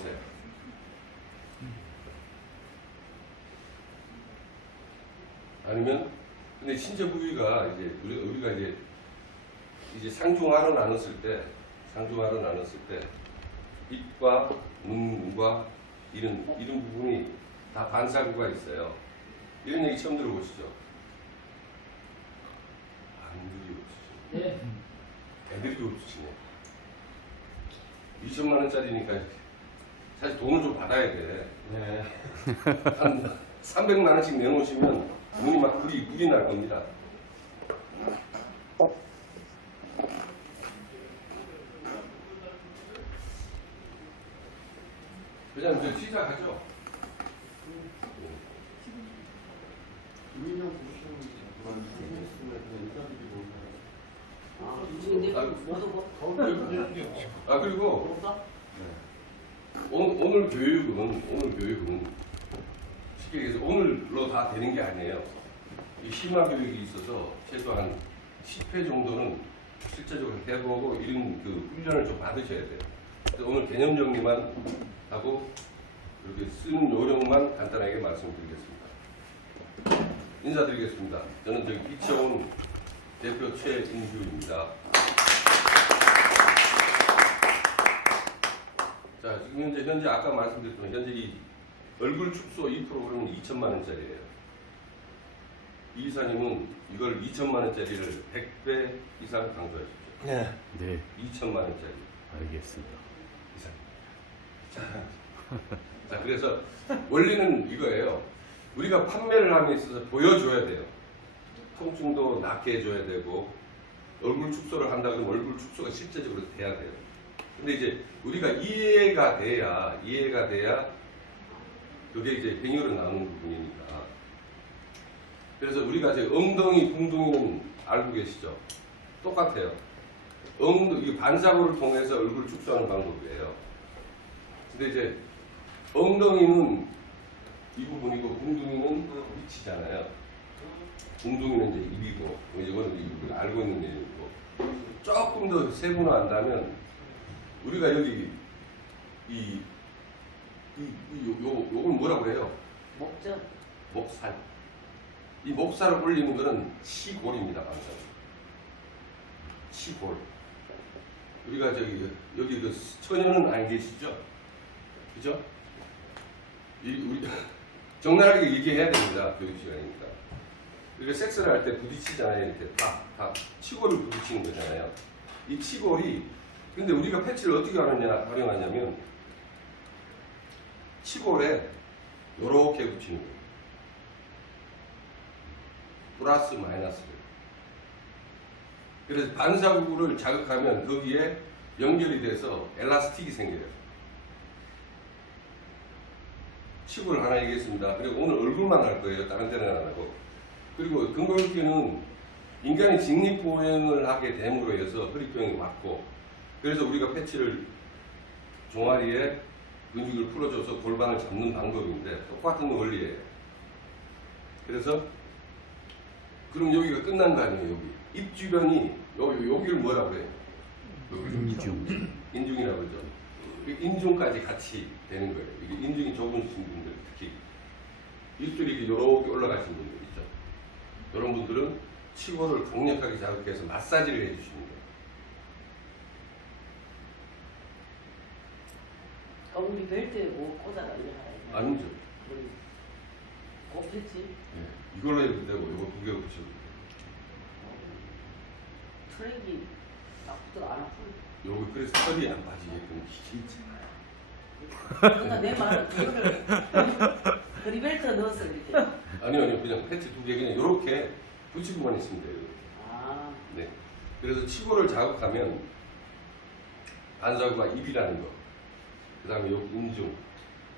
나오세요. 아니면 근데 신체 부위가 이제 우리가 이제 상중하로 나눴을 때 입과 눈과 이런 부분이 다 반사구가 있어요. 이런 얘기 처음 들어보시죠? 안들이 없으시네. 네. 애들이 없으시네. 2천만 원짜리니까 사실 돈을 좀 받아야 돼. 네. 한 300만 원씩 내놓으시면 눈이 막 물이 날 겁니다. 그냥 이제 시작하죠. 유인형 보시는 그런 선생님을 인터뷰도 아, 지금 내 못 오고. 그리고 없어? 오늘 교육은 쉽게 얘기해서 오늘로 다 되는 게 아니에요. 이 심화 교육이 있어서 최소한 10회 정도는 실제적으로 해보고 이런 그 훈련을 좀 받으셔야 돼요. 그래서 오늘 개념 정리만 하고 이렇게 쓰는 요령만 간단하게 말씀드리겠습니다. 인사드리겠습니다. 저는 저기 이채원 대표 최인규입니다. 자, 지금 현재 아까 말씀드렸던 현재 이 얼굴 축소 이 프로그램은 2천만 원짜리예요. 이 이사님은 이걸 2천만 원짜리를 100배 이상 강조하십시오. 네. 네, 2천만 원짜리 알겠습니다. 이사님. 자, 그래서 원리는 이거예요. 우리가 판매를 함에 있어서 보여줘야 돼요. 통증도 낫게 해줘야 되고 얼굴 축소를 한다 그러면 얼굴 축소가 실제적으로 돼야 돼요. 근데 이제 우리가 이해가 돼야 그게 이제 행위로 나오는 부분이니까. 그래서 우리가 이제 엉덩이, 궁둥이는 알고 계시죠? 똑같아요. 이 반사구를 통해서 얼굴 축소하는 방법이에요. 근데 이제 엉덩이는 이 부분이고 궁둥이는 밑이잖아요. 궁둥이는 이제 입이고 이거는 입을 알고 있는 얘기고 조금 더 세분화한다면 우리가 여기 요걸 뭐라고 해요? 목적. 목살. 이 목살을 올리는 거는 치골입니다, 방금. 치골. 우리가 여기 그 처녀는 안 계시죠? 그죠? 우리 적나라하게 얘기해야 됩니다, 교육 시간이니까. 우리가 섹스를 할 때 부딪히잖아요, 이렇게 탁 치골을 부딪히는 거잖아요. 이 치골이 근데 우리가 패치를 어떻게 활용하냐면 치골에 요렇게 붙이는 거예요. 플러스 마이너스. 그래서 반사구를 자극하면 거기에 연결이 돼서 엘라스틱이 생겨요. 치골 하나 얘기했습니다. 그리고 오늘 얼굴만 할 거예요. 다른 데는 안 하고. 그리고 근골격계는 인간이 직립보행을 하게 됨으로 해서 허리병이 왔고, 그래서 우리가 패치를 종아리에 근육을 풀어줘서 골반을 잡는 방법인데 똑같은 원리예요. 그래서 그럼 여기가 끝난 거 아니에요. 여기 입 주변이 여기를 뭐라고 그래요? 인중이라고 그러죠. 인중까지 같이 되는 거예요. 이게 인중이 좁으신 분들, 특히 입술이 이렇게 올라가신 분들 있죠. 이런 분들은 치골을 강력하게 자극해서 마사지를 해주시는 거예요. 우리 벨트에 뭐 꽂아가 이렇게 하라. 아니죠. 꼽혔지? 예, 이걸로 해도 되고 이거 두 개 붙여도 돼요. 트랙이 나쁘더라 안 아프고. 여기 그래서 털이 안 빠지게끔 있잖아요. 그러니까 내 말은 그거를 그리벨트 넣었어 이렇게. 아니요, 그냥 패치 두 개 그냥 이렇게 붙이고만 있으면 돼요. 아, 네. 그래서 치골을 자극하면 반사구가 입이라는 거, 그 다음에 요 인중,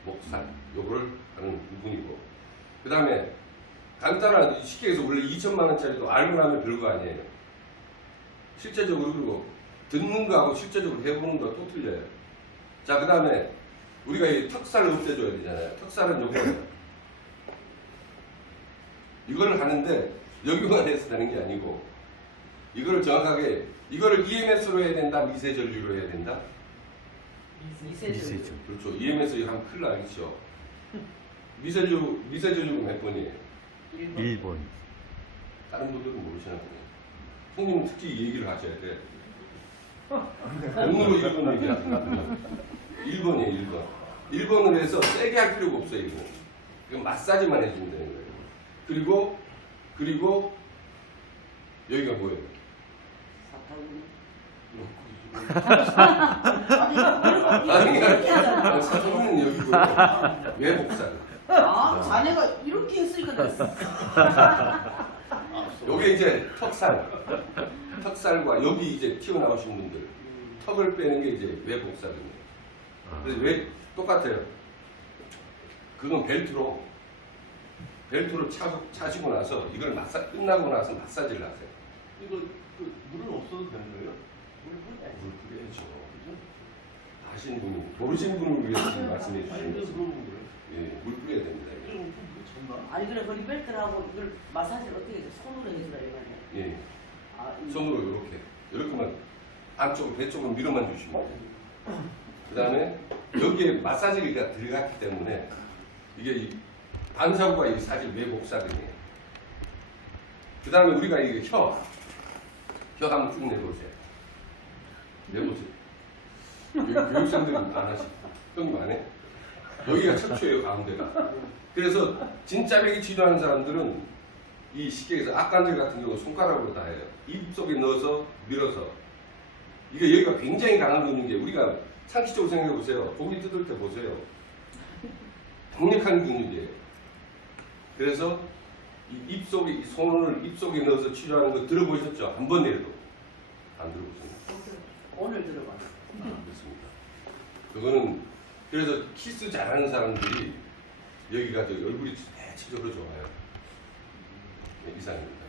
목살, 요거를 하는 부분이고, 그 다음에 간단한 쉽게 해서 원래 2천만 원짜리도 알고 나면 별거 아니에요. 실제적으로 그리고 듣는 거하고 실제적으로 해보는 거 또 틀려요. 자, 그 다음에 우리가 이 턱살을 없애줘야 되잖아요. 턱살은 요거예요. 이거를 하는데 여기만 해서 되는 게 아니고 이거를 정확하게 이거를 EMS로 해야 된다, 미세전류로 해야 된다. 미세죠. 그렇죠. EMS 하면 큰일 나겠죠. 미세저주가 몇 번이에요? 1번. 다른 분들은 모르시나 보네요. 형님 특히 이 얘기를 하셔야 돼. 공으로 1번 얘기하시거든요. 1번이에요, 1번. 1번을 해서 세게 할 필요가 없어요, 이거. 이거 마사지만 해주면 되는 거예요. 그리고 여기가 뭐예요? 아니, 사통은 여기고요. 외복살. 자네가 이렇게 했으니까 됐어. 여기 이제 턱살과 여기 이제 튀어나오신 분들 턱을 빼는 게 이제 외복살입니다. 그래서 왜 똑같아요. 그건 벨트로 차시고 나서 이걸 끝나고 나서 마사지를 하세요. 이거 그 물은 없어도 되는 거예요? 물 뿌려야죠. 아시는 분이 모르시는 분을 위해서 지금 말씀해 주시는 거죠. 물어본 거예요. 예, 물 뿌려야 됩니다. 이거 물 쳤나? 아니 그래 허리벨트라고 이걸 마사지를 어떻게 해? 손으로 해주라 이거냐. 예, 아, 손으로 이렇게만 안쪽으로 배 쪽으로 밀어만 주시면 돼요. 그 다음에 여기에 마사지가 들어갔기 때문에 이게 이 반사구가 이 사실 외복사근이에요. 그 다음에 우리가 이게 혀 한번 쭉 내보세요. 내보세요. 여기 교육생들은 안 하시고 형님 안 해? 여기가 척추예요, 가운데가. 그래서 진짜 배기 치료하는 사람들은 이 식객에서 악관절 같은 경우 손가락으로 다 해요. 입 속에 넣어서 밀어서. 이게 여기가 굉장히 강한 근육이에요. 우리가 상식적으로 생각해 보세요. 고기 뜯을 때 보세요. 강력한 근육이에요. 그래서 이 입속에 이 손을 입속에 넣어서 치료하는 거 들어보셨죠? 한 번이라도 안 들어보셨나요? 오늘 들어봐. 그렇습니다. 그거는 그래서 키스 잘하는 사람들이 여기가 저 얼굴이 대체적으로 좋아요. 네, 이상입니다.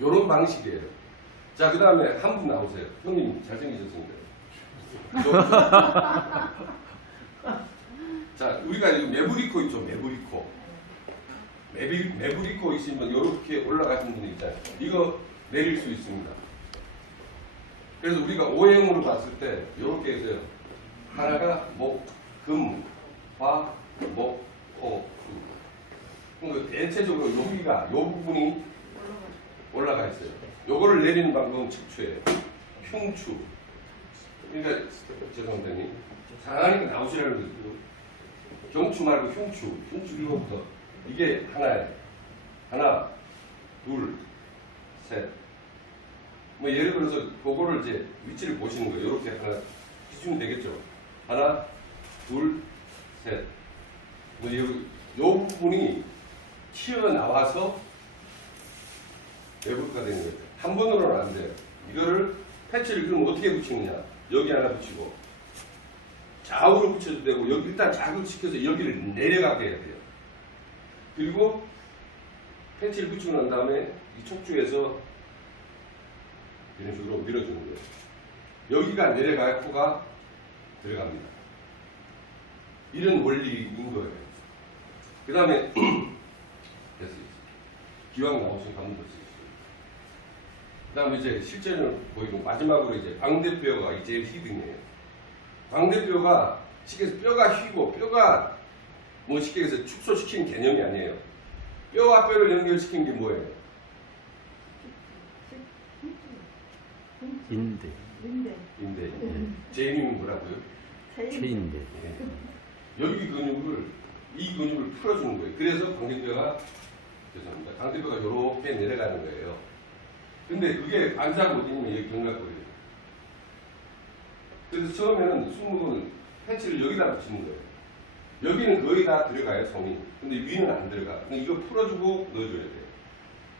이런 방식이에요. 자, 그 다음에 한 분 나오세요. 형님 잘생기셨습니다. 자, 우리가 이 매부리코 있죠, 매부리코. 매부리코 있으면 이렇게 올라가신 분이 있잖아요. 이거 내릴 수 있습니다. 그래서 우리가 O형으로 봤을 때 이렇게 있어요. 하나가 목, 금, 화, 목, 오, 수. 그러니까 대체적으로 여기가 이 부분이 올라가 있어요. 요거를 내리는 방법은 척추예요. 흉추. 그러니까 죄송합니다. 상하니까 나오시라는 거죠. 경추 말고 흉추. 흉추 이거부터. 이게 하나예요. 하나, 둘, 셋. 뭐 예를 들어서 그거를 이제 위치를 보시는 거예요. 이렇게 하나 해주면 되겠죠. 하나, 둘, 셋. 뭐 요 부분이 튀어나와서 외부가 되는 거예요. 한 번으로는 안 돼요. 이거를 패치를 그럼 어떻게 붙이느냐. 여기 하나 붙이고 좌우로 붙여도 되고 여기 일단 자극시켜서 여기를 내려가게 해야 돼요. 그리고 패치를 붙이고 난 다음에 이 척추에서 이런 식으로 밀어주는 거예요. 여기가 내려가야 코가 들어갑니다. 이런 원리인 거예요. 그 다음에 됐어요. 기왕 나오신 한번 더 쓰겠습니다. 그 다음에 이제 실제로 보이고 마지막으로 이제 광대뼈가 제일 히든이에요. 광대뼈가 쉽게 해서 뼈가 휘고 뼈가 뭐 쉽게 해서 축소시키는 개념이 아니에요. 뼈와 뼈를 연결시킨 게 뭐예요? 인대. 인대. 제 이름이 뭐라고요? 최인대. 예. 여기 근육을 이 근육을 풀어주는 거예요. 그래서 광대뼈가 죄송합니다. 광대뼈가 이렇게 내려가는 거예요. 근데 그게 반사가 어디냐면 여기 견갑골이에요. 그래서 처음에는 승모근 패치를 여기다 붙이는 거예요. 여기는 거의 다 들어가요, 손이. 근데 위는 안 들어가. 근데 이거 풀어주고 넣어줘야 돼요.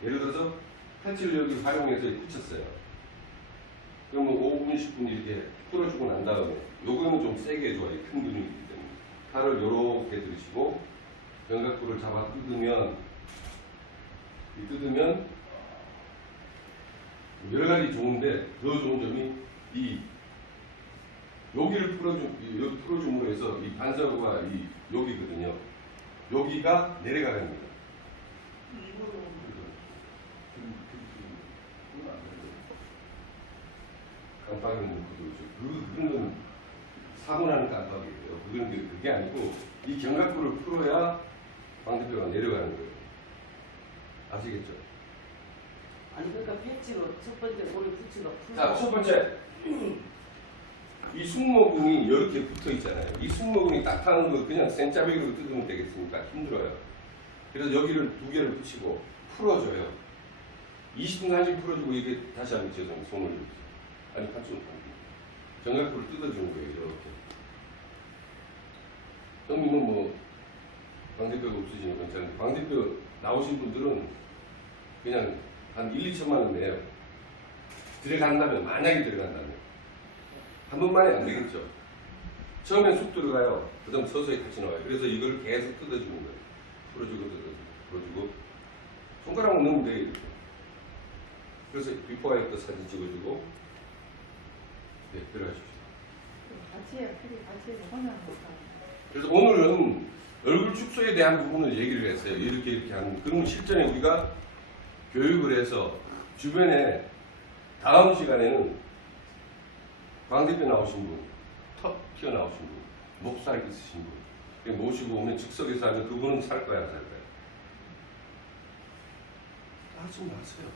예를 들어서 패치를 여기 활용해서 붙였어요. 그러면 5분, 10분 이렇게 풀어주고 난 다음에 요거는 좀 세게 해줘야 큰 근육이기 때문에 팔을 요렇게 들으시고 견갑골을 잡아 뜯으면 여러 가지 좋은데 더 좋은 점이 여기를 풀어줌으로 해서 이 반사구가 여기거든요. 여기가 내려가랍니다. 깜빡이를 놓고도 그런 건 사고 나는 깜빡이에요. 그게 아니고 이 견갑골을 풀어야 광대뼈가 내려가는 거예요. 아시겠죠? 아니 그러니까 배치로 첫 번째 고리 붙이고 풀고. 자, 첫 번째. 이 승모근이 이렇게 붙어 있잖아요. 이 승모근이 딱하는 거 그냥 생짜배기로 뜯으면 되겠습니까? 힘들어요. 그래서 여기를 두 개를 붙이고 풀어줘요. 20분간씩 풀어주고 이게 다시 한번 죄송해요. 손을 아니 한쪽 견갑골을 뜯어주는 거예요. 이렇게. 형님은 뭐 광대뼈가 없으시니까 괜찮은데 광대뼈 나오신 분들은 그냥 한 1, 2천만 원 내요. 들어간다면 만약에 들어간다면 한 번만에 안 되겠죠. 처음엔 쑥 들어가요. 그 다음 서서히 같이 나와요. 그래서 이걸 계속 뜯어주는 거예요. 풀어주고 뜯어주고 풀어주고 손가락 넣으면 돼요. 이렇게. 그래서 비포 애프터 사진 찍어주고 네, 들어가십시오. 같이 해, 같이 해서 하면 그래서 오늘은 얼굴 축소에 대한 부분을 얘기를 했어요. 이렇게 하는. 그러면 실전에 우리가 교육을 해서 주변에 다음 시간에는 광대뼈 나오신 분, 턱 튀어나오신 분, 목살 있으신 분 모시고 오면 즉석에서 하면 그분은 살 거야 안 살 거야? 말씀 하세요.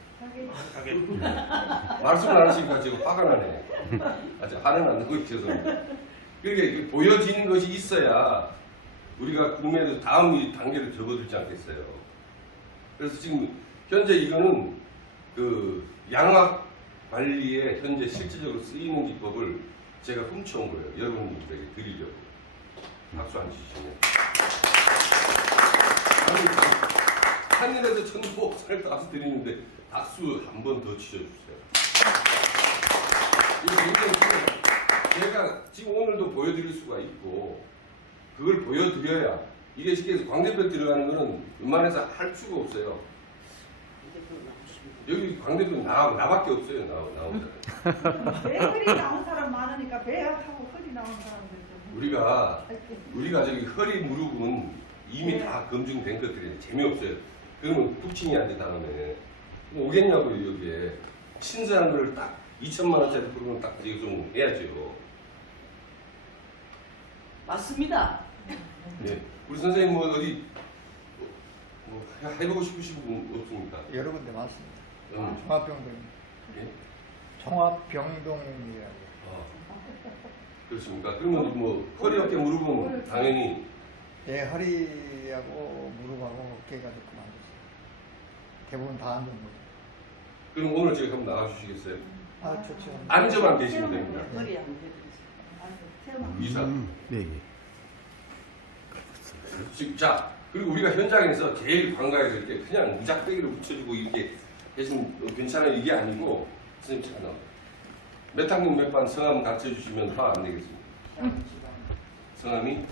말씀 안 하시니까 지금 화가 나네. 아직 화는 안 나고 죄송합니다. 그러니까 보여지는 것이 있어야 우리가 구매해서 다음 단계를 접어들지 않겠어요. 그래서 지금 현재 이거는 그 양악 관리에 현재 실질적으로 쓰이는 기법을 제가 훔쳐온 거예요. 여러분들에게 드리려고. 박수 안 주시면. 하늘에서 천국살을 박수 드리는데 박수 한 번 더 치셔주세요. 이거 굉장히 중요해요. 제가 지금 오늘도 보여드릴 수가 있고 그걸 보여드려야 이게 쉽게 광대뼈 들어가는 거는 웬만해서 할 수가 없어요. 여기 광대뼈 나밖에 없어요. 나오잖아요. 배 허리 나온 사람 많으니까 배하고 허리 나온 사람들 좀. 우리가 저기 허리 무릎은 이미 다 검증된 것들이 재미없어요. 그러면 푹칭이 안 돼 다음에 오겠냐고요. 여기에 신선한 걸 딱 2천만 원짜리 프로그램 딱 이거 좀 해야죠. 맞습니다. 네. 우리 선생님 뭐 어디 뭐 해보고 싶으신 분 없습니까? 여러 군데 많습니다. 음. 종합병동, 예? 종합병동이라고. 그렇습니까? 그러면 뭐 허리 어깨 무릎은 당연히 예, 허리하고 무릎하고 어깨가 좋고 많았어요. 대부분 다 앉은 거죠. 그럼 오늘 저기 한번 나와주시겠어요? 아, 좋죠. 앉아만 계시면 됩니다. 허리 안 되듯이. 이사. 네. 지금 자 그리고 우리가 현장에서 제일 관가해야 될 게 그냥 무작대기를 붙여주고 이렇게 계시면 괜찮아요. 이게 아니고 선생님 잘 나와요. 몇 학년 몇 반 성함 가르쳐 주시면 화 안 되겠습니다. 성함이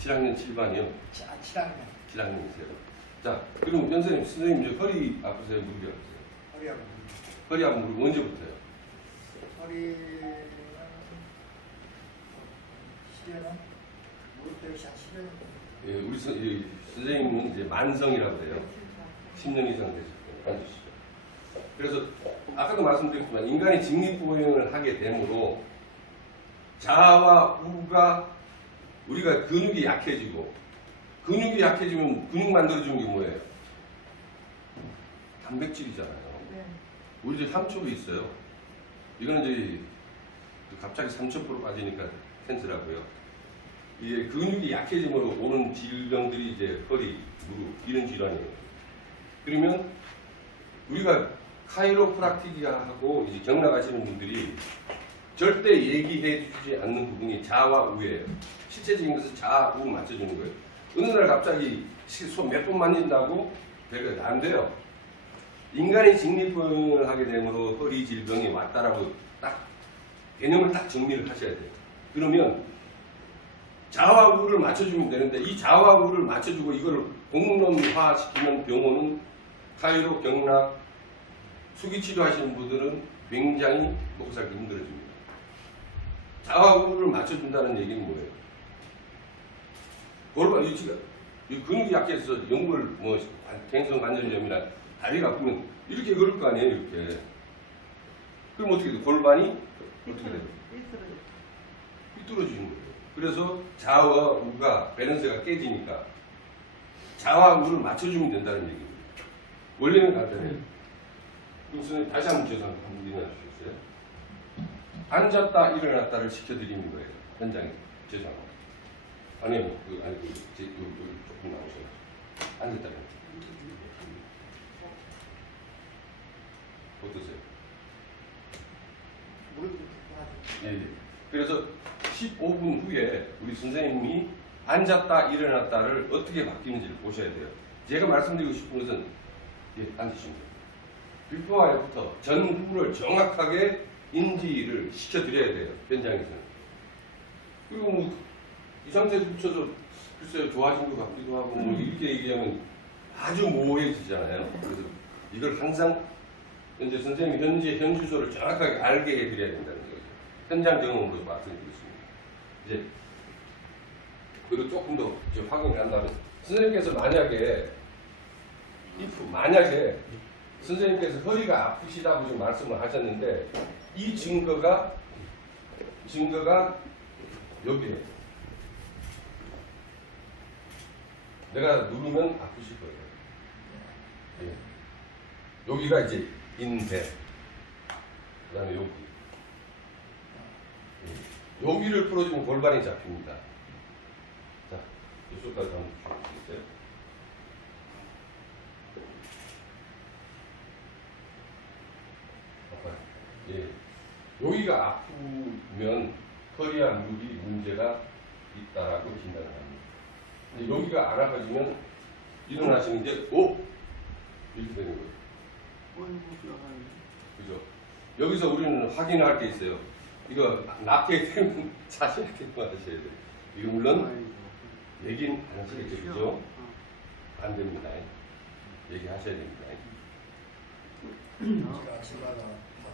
7학년 7반이요. 7학년. 7학년이세요. 자 그럼 선생님 이제 허리 아프세요? 무릎이 아프세요? 허리하고 허리하고 무릎 언제부터요? 허리는 시련은 무릎 대신 한 10년. 예, 우리 선생님은 이제 만성이라고 해요. 10년 이상 되셨어요. 앉으시죠. 그래서 아까도 말씀드렸지만 인간이 직립보행을 하게 되므로 자아와 우가 우리가 근육이 약해지고 근육이 약해지면 근육 만들어주는 게 뭐예요? 단백질이잖아요. 우리 집 삼초도 있어요. 이거는 이제 갑자기 3,000% 빠지니까 캔슬하고요. 이게 근육이 약해짐으로 오는 질병들이 이제 허리, 무릎 이런 질환이에요. 그러면 우리가 카이로프락틱하고 이제 경락하시는 분들이 절대 얘기해 주지 않는 부분이 자와 우예요. 실제적인 것은 자와 우 맞춰주는 거예요. 어느 날 갑자기 손 몇 번 만진다고 되게 안 돼요. 인간이 직립보행을 하게 되므로 허리 질병이 왔다라고 딱 개념을 딱 정리를 하셔야 돼요. 그러면 자와 우를 맞춰주면 되는데 이 자와 우를 맞춰주고 이거를 공론화 시키는 병원은 카이로, 경락, 수기 치료하시는 분들은 굉장히 먹고 살기 힘들어집니다. 자와 우를 맞춰준다는 얘기는 뭐예요? 골반 위치가 이 근육이 약해서 연골 뭐 갱성 관절염이나 다리가 아프면 이렇게 걸을 거 아니에요. 이렇게 그럼 어떻게 돼? 골반이 어떻게 돼요? 삐뚤어져. 삐뚤어지는 거예요. 그래서 좌와 우가 밸런스가 깨지니까 좌와 우를 맞춰주면 된다는 얘기입니다. 원래는 간단해요. 그럼 선생님 다시 한번 죄송합니다. 한번 일어나 주시겠어요? 앉았다 일어났다를 시켜드리는 거예요. 현장에. 죄송합니다. 아니요, 조금 나오셔요. 앉았다 일어났다. 어떠세요? 무릎이 좀 예. 그래서 15분 후에 우리 선생님이 앉았다 일어났다를 어떻게 바뀌는지를 보셔야 돼요. 제가 말씀드리고 싶은 것은 앉으시면 돼요. 비포와 애프터 전후를 정확하게 인지를 시켜드려야 돼요. 현장에서는. 그리고 뭐 이 상태에서 붙여서 글쎄요 좋아진 것 같기도 하고 뭐 이렇게 얘기하면 아주 모호해지잖아요. 그래서 이걸 항상 현재 선생님이 현 주소를 정확하게 알게 해드려야 된다는 거죠. 현장 경험으로 말씀드리겠습니다. 이제 그리고 조금 더 이제 확인을 한다면 선생님께서 만약에 선생님께서 허리가 아프시다고 지금 말씀을 하셨는데 이 증거가 여기에요. 내가 누르면 아프실 거예요. 예. 여기가 이제 인대, 그 다음에 여기. 여기를 풀어주면 골반이 잡힙니다. 자, 이쪽까지 한번 주시겠어요? 아파요. 예. 여기가 아프면 허리와 무릎이 문제가 있다라고 진단을 합니다. 근데 여기가 안 아파지면 일어나시는 게 이렇게 되는 거예요. 그죠? 여기서 우리는 확인할 게 있어요. 이거 낫게 되면 자신있게 하셔야 돼요. 이거 물론 얘기는 안 하시겠죠, 그죠? 안 됩니다. 얘기하셔야 됩니다. 제가 아침마다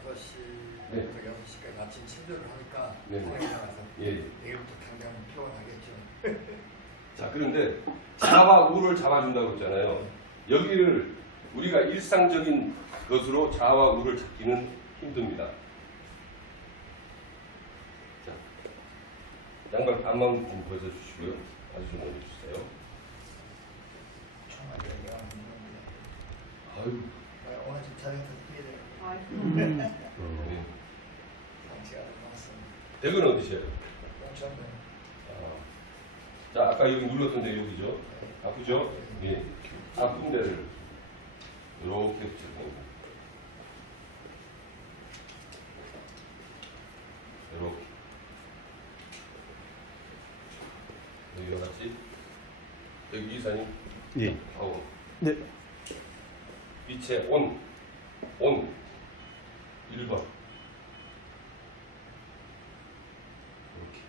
5시부터 네. 6시까지 아침 침대를 하니까 네. 상에 나가서 예. 내일부터 당장 피곤하겠죠. 자, 그런데 좌와 우를 잡아준다고 했잖아요. 여기를 우리가 일상적인 것으로 좌와 우를 잡기는 힘듭니다. 자, 양발 반만 좀 벗어주시고요. 다시 좀 올려주세요. 정말 얘기하는 건데. 아유, 오늘 좀 자리에서 뛰어야 돼요. 아이고. 네. 상치가 좀 많습니다. 댁은 어디세요? 용천도 자, 아까 여기 눌렀던 데 여기죠? 아프죠? 예. 아픈 데를 이렇게 붙여줍니다. 이렇게. 여기와 같이. 여기 이사님. 예. 파워. 네. 빛의 온. 1번. 이렇게.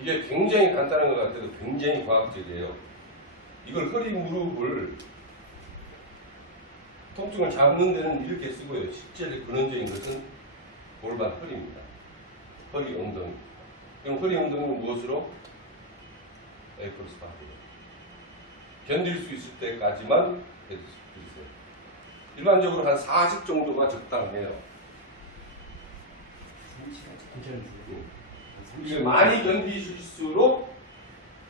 이게 굉장히 간단한 것 같아도 굉장히 과학적이에요. 이걸 허리 무릎을 통증을 잡는 데는 이렇게 쓰고요. 실제 근원적인 것은 골반 허리입니다. 허리 엉덩이. 그럼 허리 엉덩이는 무엇으로? 에이프로스 바디예요. 견딜 수 있을 때까지만 해주세요. 일반적으로 한 40 정도가 적당해요. 이게 많이 견디실수록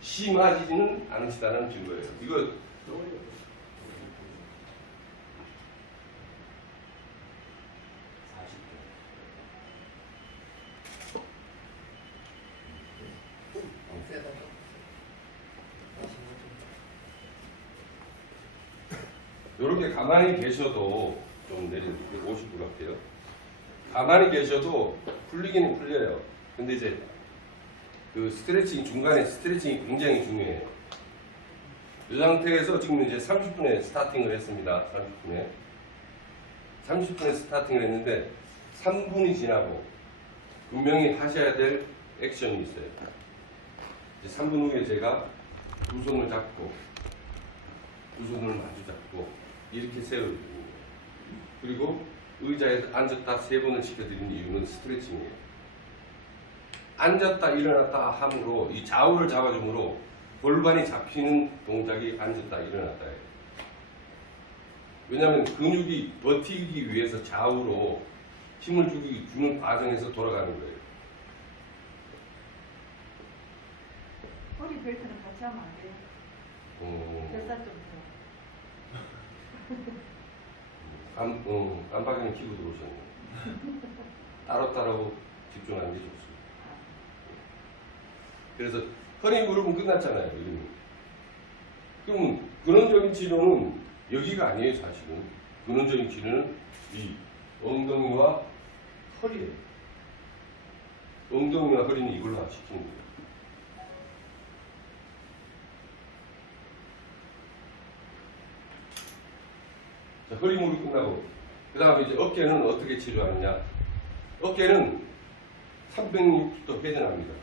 심하지는 않으시다는 증거예요. 이거 세다. 이렇게 가만히 계셔도 좀 내려드릴게요. 50분 할게요. 가만히 계셔도 풀리기는 풀려요. 근데 이제 그 스트레칭 중간에 스트레칭이 굉장히 중요해요. 이 상태에서 지금 이제 30분에 스타팅을 했습니다. 30분에 스타팅을 했는데 3분이 지나고 분명히 하셔야 될 액션이 있어요. 이제 3분 후에 제가 두 손을 잡고 두 손을 마주 잡고 이렇게 세워드립니다. 그리고 의자에 앉았다 3번을 시켜드리는 이유는 스트레칭이에요. 앉았다 일어났다 함으로 이 좌우를 잡아줌으로 골반이 잡히는 동작이 앉았다 일어났다예요. 왜냐하면 근육이 버티기 위해서 좌우로 힘을 주는 과정에서 돌아가는 거예요. 허리 벨트는 같이 하면 안 돼요. 뱃살 좀 더. 깜빡이는 키고 들어오셨네요. 따로따로 집중하는 게 좋습니다. 그래서 허리 무릎은 끝났잖아요. 이름이. 그럼 근원적인 치료는 여기가 아니에요. 사실은 근원적인 치료는 이 엉덩이와 허리예요. 엉덩이와 허리는 이걸로 시키는 거예요. 자, 허리 무릎 끝나고 그 다음에 이제 어깨는 어떻게 치료하느냐. 어깨는 360도 회전합니다.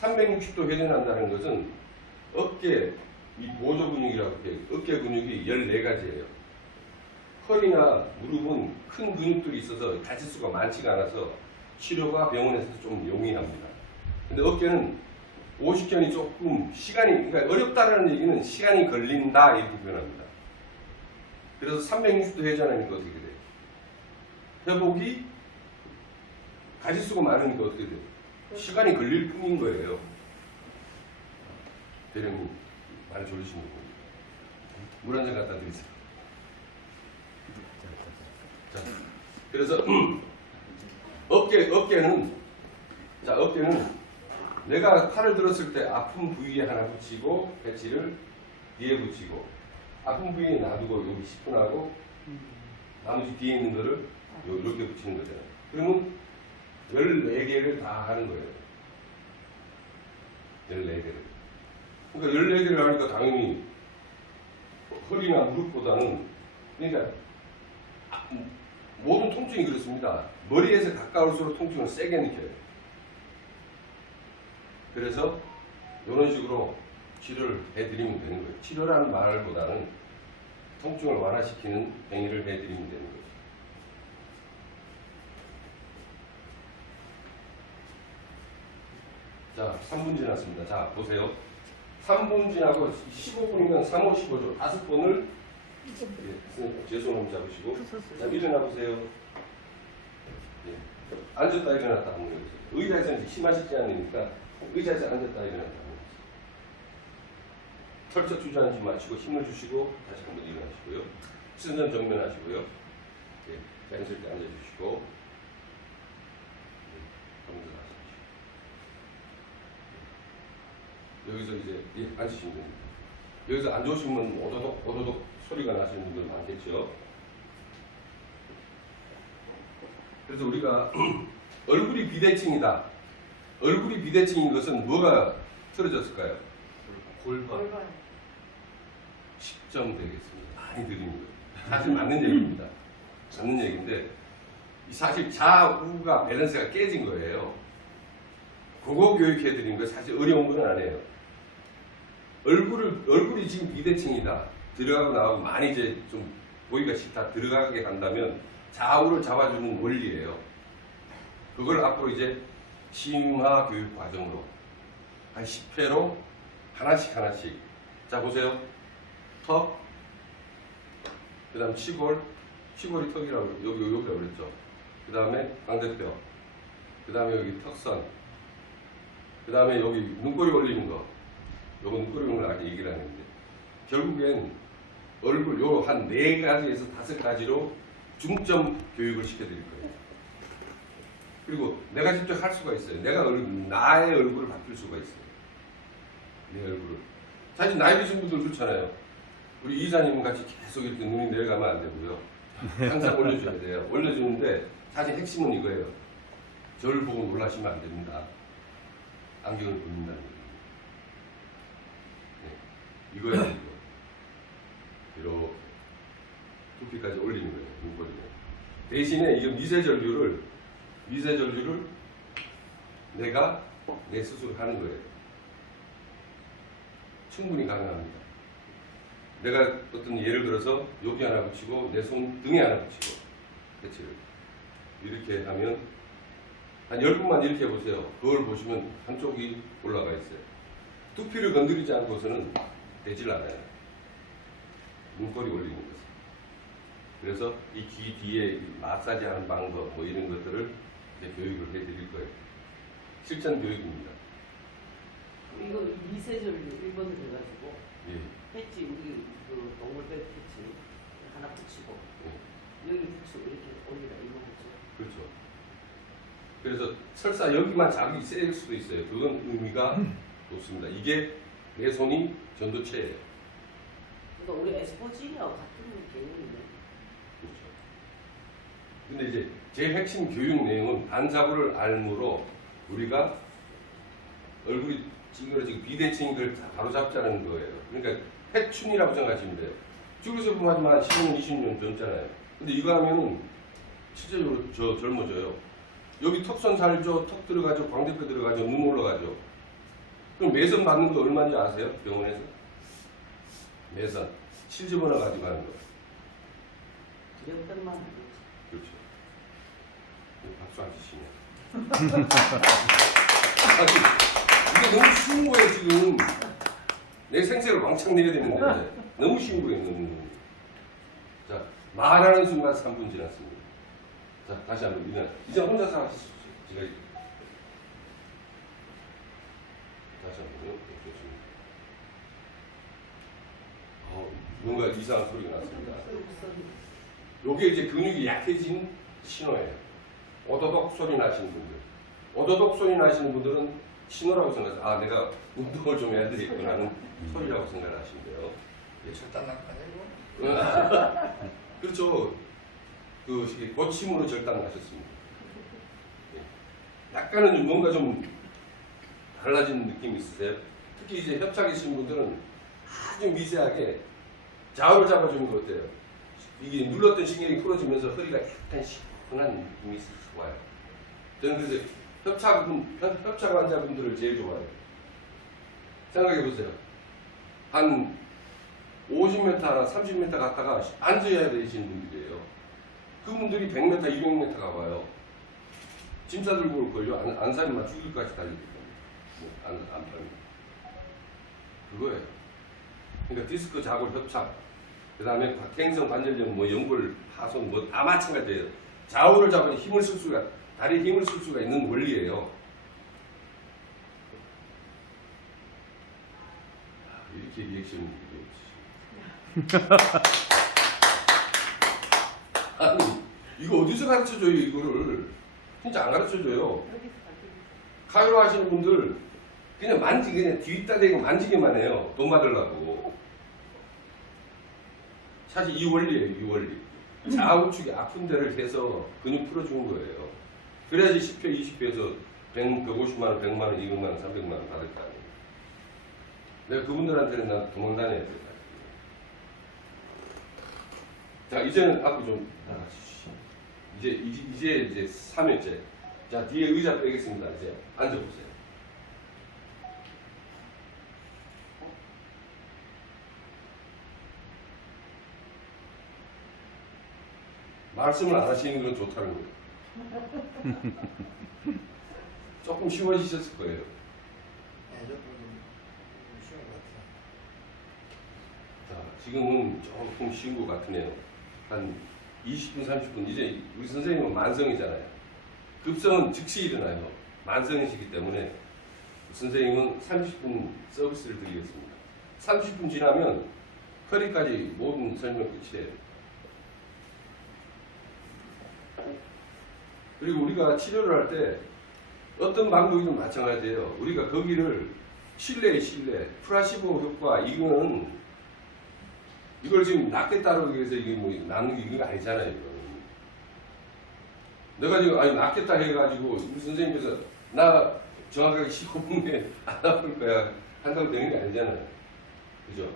360도 회전한다는 것은 어깨 이 보조 근육이라고 해요. 어깨 근육이 14가지예요. 허리나 무릎은 큰 근육들이 있어서 다칠 수가 많지가 않아서 치료가 병원에서 좀 용이합니다. 근데 어깨는 50견이 조금 시간이, 그러니까 어렵다는 얘기는 시간이 걸린다 이렇게 표현합니다. 그래서 360도 회전하니까 어떻게 돼요? 회복이 가질 수가 많으니까 어떻게 돼요? 시간이 걸릴 뿐인 거예요. 대령님 많이 졸리신 거 보고 물 한 잔 갖다 드리세요. 자, 그래서 어깨는 내가 팔을 들었을 때 아픈 부위에 하나 붙이고 배치를 뒤에 붙이고 아픈 부위에 놔두고 여기 10분 하고 나머지 뒤에 있는 거를 이렇게 붙이는 거잖아요. 그러면 14개를 다 하는 거예요. 14개를. 그러니까 14개를 하니까 당연히 허리나 무릎보다는, 그러니까 모든 통증이 그렇습니다. 머리에서 가까울수록 통증을 세게 느껴요. 그래서 이런 식으로 치료를 해드리면 되는 거예요. 치료라는 말보다는 통증을 완화시키는 행위를 해드리면 되는 거예요. 자, 3분 지났습니다. 자, 보세요. 3분 지나고 15분이면 3, 5, 15죠. 5번을 제 손 한번 잡으시고 자, 일어나 보세요. 예. 앉았다 일어났다 한번 해보세요. 의자에서는 심하시지 않으니까 의자에서 앉았다 일어났다 한번 해보세요. 털쩍 주저앉지 마시고 힘을 주시고 다시 한번 일어나시고요. 순전 정면하시고요. 예. 자연스럽게 앉아주시고 한번 더 여기서 이제 앉으시면 됩니다. 여기서 안 좋으시면 오도독 소리가 나시는 분들 많겠죠. 그래서 우리가 얼굴이 비대칭이다. 얼굴이 비대칭인 것은 뭐가 틀어졌을까요? 골반. 10점 되겠습니다. 많이 드립니다. 사실 맞는 얘기입니다. 맞는 얘기인데 사실 좌우가 밸런스가 깨진 거예요. 그거 교육해드리는 거 사실 어려운 건 아니에요. 얼굴이 지금 비대칭이다. 들어가고 나오고 많이 이제 좀 보기가 싫다. 들어가게 한다면 좌우를 잡아주는 원리예요. 그걸 앞으로 이제 심화 교육 과정으로 한 10회로 하나씩. 자, 보세요. 턱. 그 다음 치골이 턱이라고, 여기라고 그랬죠. 그 다음에 광대뼈. 그 다음에 여기 턱선. 그 다음에 여기 눈꼬리 올리는 거. 요거 눈꼬리 올리는 걸 아직 얘기를 안 했는데. 결국엔 얼굴 요 한 4가지에서 5가지로 중점 교육을 시켜드릴 거예요. 그리고 내가 직접 할 수가 있어요. 나의 얼굴을 바뀔 수가 있어요. 내 얼굴을. 사실 나이 드신 분들 그렇잖아요. 우리 이사님 같이 계속 이렇게 눈이 내려가면 안 되고요. 항상 올려줘야 돼요. 올려주는데 사실 핵심은 이거예요. 저를 보고 놀라시면 안 됩니다. 안경을 벗는다는 거예요. 네. 이거야, 이거. 이렇게 두피까지 올리는 거예요. 눈꼬리를. 대신에 이 미세전류를 내가 내 스스로 하는 거예요. 충분히 가능합니다. 내가 어떤 예를 들어서 여기 하나 붙이고 내 손 등에 하나 붙이고 배치를 이렇게 하면 한 10분만 이렇게 해보세요. 그걸 보시면 한쪽이 올라가 있어요. 두피를 건드리지 않고서는 되질 않아요. 눈꼬리 올리는 거죠. 그래서 이 귀 뒤에 마사지 하는 방법 뭐 이런 것들을 이제 교육을 해드릴 거예요. 실전 교육입니다. 이거 미세저를 1번을 해가지고 예. 패치 우리 그 동물배 패치 하나 붙이고 여기 붙이고 이렇게 올리라 이거 붙이고. 그렇죠. 그래서 설사 여기만 자극이 셀 수도 있어요. 그건 의미가 높습니다. 이게 내 손이 전도체예요. 그러니까 우리 에스포지니하고 같은 개념인데. 그렇죠. 근데 이제 제일 핵심 교육 내용은 반사부를 알므로 우리가 얼굴이 찌그러지고 비대칭인 걸 바로 잡자는 거예요. 그러니까 해춘이라고 생각하시면 돼요. 줄여서 보면 한 10년, 20년 젊잖아요. 근데 이거 하면은 실제적으로 젊어져요. 여기 턱선 살죠, 턱 들어가죠, 광대뼈 들어가죠, 눈 올라가죠. 그럼 매선 맞는 거 얼마인지 아세요? 병원에서? 매선. 실 집어넣어 가지고 하는 거. 두렵던만 하겠지. 그렇죠. 박수 안 치시네. 아니, 이게 너무 쉬운 거예요, 지금. 내 생색을 왕창 내야 되는데. 너무 쉬운 거예요, 너무. 자, 말하는 순간 3분 지났습니다. 자, 다시 한번 그냥 이제 혼자서 하십시오. 제가 다시 한번요. 좋습니다. 뭔가 이상한 소리가 났습니다. 요게 이제 근육이 약해진 신호예요. 오도독 소리 나시는 분들. 오도독 소리 나시는 분들은 신호라고 생각해서 아 내가 운동을 좀 해야 되겠구나 하는 소리라고 생각하시면 돼요. 이게 절단 낙하냐고? 그렇죠. 그 고침으로 절단 나셨습니다. 약간은 뭔가 좀 달라진 느낌이 있으세요? 특히 이제 협착이신 분들은 아주 미세하게 좌우를 잡아주는 거 어때요? 이게 눌렀던 신경이 풀어지면서 허리가 약간 시원한 느낌이 있을 수 와요. 저는 그래서 협착 환자분들을 제일 좋아해요. 생각해 보세요. 한 50m, 30m 갔다가 앉아야 되시는 분들이에요. 그분들이 100m, 200m 가봐요. 짐 싸들고 올걸요? 안 사면 죽을 것까지 달리기 때문에. 안 팔면. 그거예요. 그러니까 디스크 자골 협착, 그 다음에 갱성 관절염, 뭐 연골 파손, 뭐 다 마찬가지예요. 좌우를 잡아야 힘을 쓸 수가, 다리에 힘을 쓸 수가 있는 원리예요. 이렇게 리액션이 아니, 이거 어디서 가르쳐줘요, 이거를? 진짜 안 가르쳐줘요. 카이로 하시는 분들, 그냥 그냥 뒤따 대고 만지기만 해요. 돈 받으려고. 사실 이 원리예요, 이 원리. 좌우측이 아픈 데를 대서 근육 풀어주는 거예요. 그래야지 10회, 20회에서 150만 원, 100만 원, 200만 원, 300만 원 받을 거 아니에요. 내가 그분들한테는 난 도망 다녀야 돼요. 자, 이제는 앞으로 좀 나가주시죠. 이제 3회째. 자, 뒤에 의자 빼겠습니다. 이제 앉아보세요. 말씀을 안 하시는 건 좋다는 거예요. 조금 쉬워지셨을 거예요. 네, 저도 좀 쉬운 것 같아요. 자, 지금은 조금 쉬운 것 같으네요. 한 20분, 30분. 이제 우리 선생님은 만성이잖아요. 급성은 즉시 일어나요. 만성이시기 때문에 선생님은 30분 서비스를 드리겠습니다. 30분 지나면 허리까지 모든 설명 끝이에요. 그리고 우리가 치료를 할 때 어떤 방법이든 마찬가지예요. 우리가 거기를 실내, 플라시보 효과, 이걸 지금 낫겠다고 해서 이게 뭐 낫는 게 이거 아니잖아요. 이거는. 내가 지금 낫겠다 해가지고 우리 선생님께서 나 정확하게 15분에 안 아플 거야 한다고 되는 게 아니잖아요. 그죠?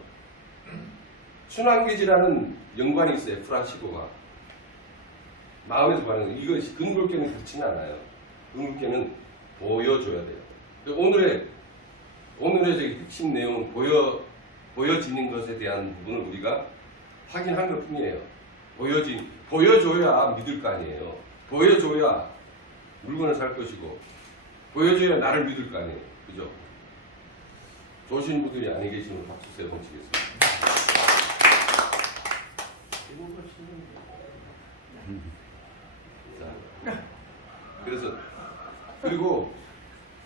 순환계질하는 연관이 있어요. 플라시보가. 마음에서 반응해요. 이거 근골계는 그렇지는 않아요. 근골계는 보여줘야 돼요. 오늘의 저기 핵심 내용은 보여지는 것에 대한 부분을 우리가 확인한 것 뿐이에요. 보여줘야 믿을 거 아니에요. 보여줘야 물건을 살 것이고, 보여줘야 나를 믿을 거 아니에요. 그죠? 좋으신 분들이 아니 계시면 박수 세 번 치겠습니다. 이거 치는 자, 그래서 그리고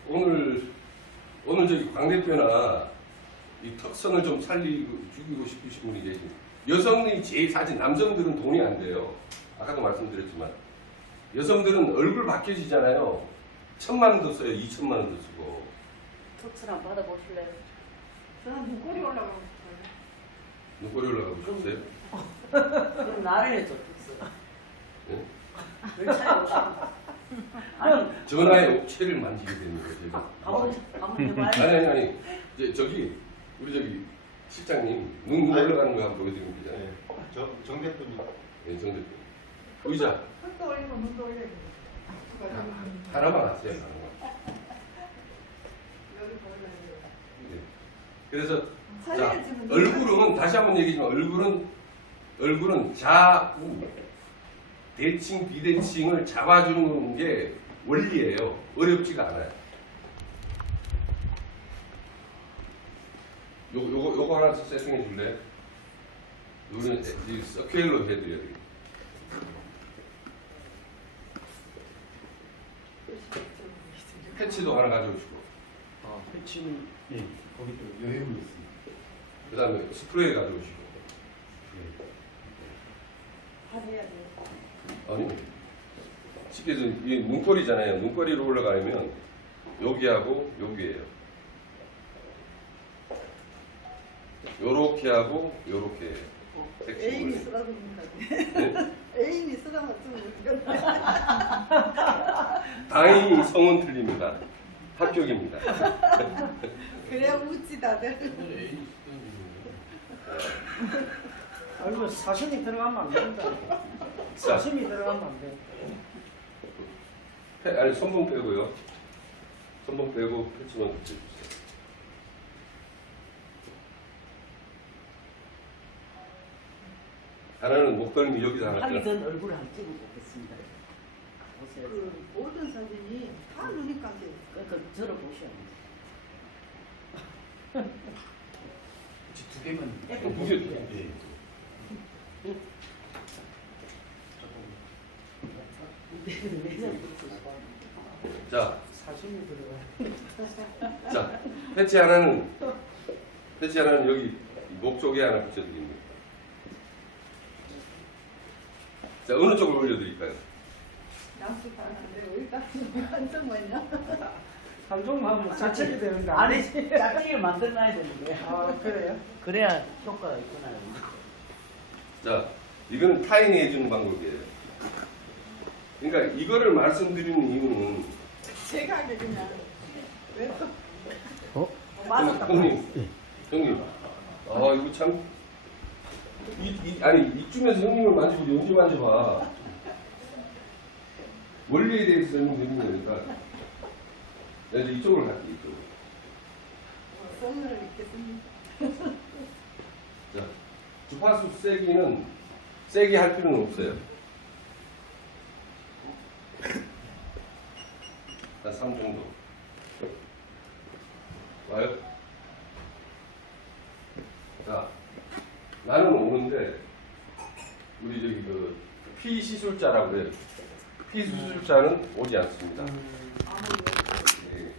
오늘 저기 광 대표나 이 특성을 좀 살리고 죽이고 싶으신 분이 계십니다. 여성이 제일 사실 남성들은 돈이 안 돼요. 아까도 말씀드렸지만 여성들은 얼굴 바뀌어지잖아요. 1,000만 원도 써요. 2,000만 원도 쓰고. 톡스 한번 받아보실래요? 저는 눈꼬리 올라가고 싶어요. 눈꼬리 올라가고 싶으세요? 그럼 나를 해줘 톡스. 예? 별 차이 없어. 아니 전화의 옥체를 만지게 되는 거예요. 제가. 한번 해봐요. 아니. 저기 우리 저기 실장님 눈 올라가는 거 한번 보여드리면 되잖아요. 정 대표님. 네, 정 대표. 의자 턱도 올리고 눈도 올려야 돼요. 하나만 하세요. 하나만. 여기 보여야 돼요. 네. 그래서 자, 사진을 찍으면 얼굴은 다시 한번 얘기지만 얼굴은 좌우 대칭 비대칭을 잡아주는 게 원리예요. 어렵지가 않아요. 요거 하나 세팅해 줄래? 요거는 서큐엘로 해드려야 돼. 패치도 하나 가져오시고, 아, 패치는 예, 거기 또 여행이 있습니다. 그 다음에 스프레이 가져오시고. 발해야 돼요. 아니, 쉽게 해서 이 눈꼬리잖아요. 눈꼬리로 올라가면 여기하고 여기예요. 요렇게 하고 요렇게 해요. 애인이 쓰라고 했는데. 네? 애인이 쓰라고 했으면 다행히 성은 틀립니다. 합격입니다. 그래야 웃지 다들. 애인이 아이고 사심이 들어가면 안 된다. 자, 사심이 들어가면 안 돼. 아니 손봉 빼고요. 손봉 빼고 패치만 붙여주세요. 하나는 목덜미 여기다 하나 하기 껴. 전 얼굴 한번 찍어보겠습니다. 보세요. 그 모든 사진이 다 눈이 감겨 있어요. 그러니까 저를 보셔야 돼요. 두 개만. 예쁜 무게 예. 자, 사심이 들어가. 자, 패치 하나는 여기 목 쪽에 하나 붙여드립니다. 자, 어느 쪽을 올려드릴까요? 양수 가는데 일단 한쪽 뭐냐? 한쪽만 하면 자책이 되는 거 안에 아니지? 짝짝이를 만들어놔야 되는데. 아 그래요? 그래야 효과가 있구나요. 자, 이거는 타인이 해주는 방법이에요. 그러니까 이거를 말씀드리는 이유는 제가 하게 그냥 왜 또? 맞았다. 형님, 아 이거 참 아니 이쯤에서 형님을 만지고 언제 만져봐. 원리에 대해서 설명드리는 거니까. 내가 이제 이쪽으로 갈게 이쪽으로. 썸네를 입겠습니다. 자, 주파수 세게 할 필요는 없어요. 한 3 정도. 와요? 자, 나는 오는데, 우리 저기 그, 피시술자라고 그래요. 피시술자는 오지 않습니다. 네.